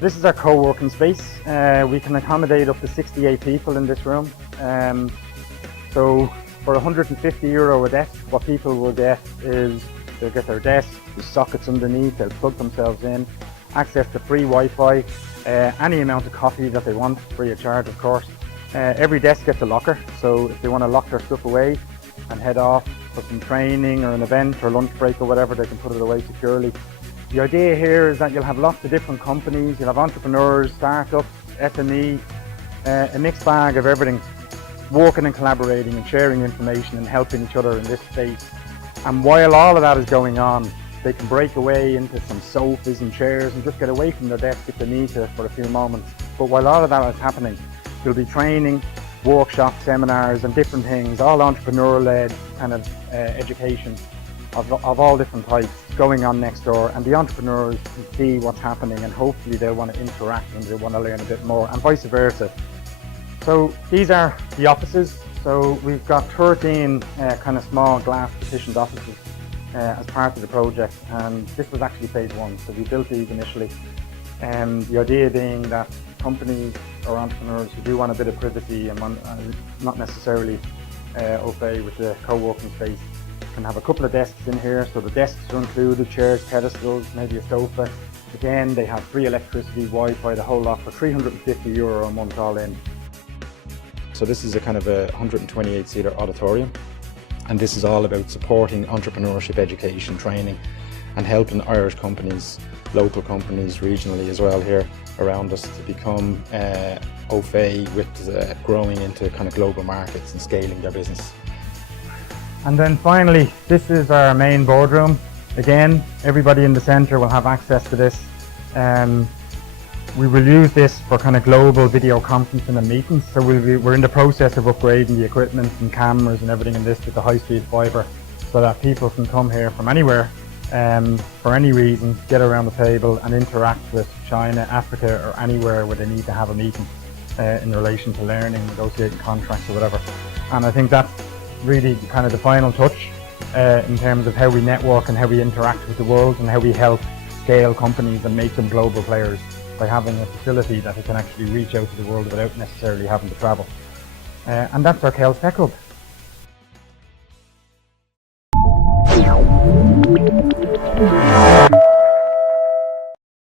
This is our co-working space. We can accommodate up to 68 people in this room. So for €150 a desk, what people will get is they'll get their desk, the sockets underneath, they'll plug themselves in, access to free Wi-Fi, any amount of coffee that they want, free of charge of course. Every desk gets a locker, so if they want to lock their stuff away and head off for some training or an event or lunch break or whatever, they can put it away securely. The idea here is that you'll have lots of different companies, you'll have entrepreneurs, startups, SME, a mixed bag of everything, working and collaborating and sharing information and helping each other in this space. And while all of that is going on, they can break away into some sofas and chairs and just get away from their desk if they need to for a few moments. But while all of that is happening, there'll be training, workshops, seminars and different things, all entrepreneur-led kind of education of all different types going on next door, and the entrepreneurs can see what's happening and hopefully they'll want to interact and they'll want to learn a bit more, and vice versa. So these are the offices. So we've got 13 kind of small glass partitioned offices as part of the project, and this was actually phase one. So we built these initially. The idea being that companies or entrepreneurs who do want a bit of privacy and not necessarily au fait with the co-working space can have a couple of desks in here. So the desks are included, chairs, pedestals, maybe a sofa. Again, they have free electricity, Wi-Fi, the whole lot for €350 a month all in. So this is a kind of a 128-seater auditorium, and this is all about supporting entrepreneurship, education, training, and helping Irish companies, local companies regionally as well here around us to become au fait with growing into kind of global markets and scaling their business. And then finally, this is our main boardroom. Again, everybody in the centre will have access to this. We will use this for kind of global video conferencing and meetings. So we're in the process of upgrading the equipment and cameras and everything in this with the high-speed fibre, so that people can come here from anywhere, for any reason, get around the table and interact with China, Africa or anywhere where they need to have a meeting in relation to learning, negotiating contracts or whatever. And I think that's really kind of the final touch in terms of how we network and how we interact with the world and how we help scale companies and make them global players by having a facility that they can actually reach out to the world without necessarily having to travel. And that's our Kells Tech Hub.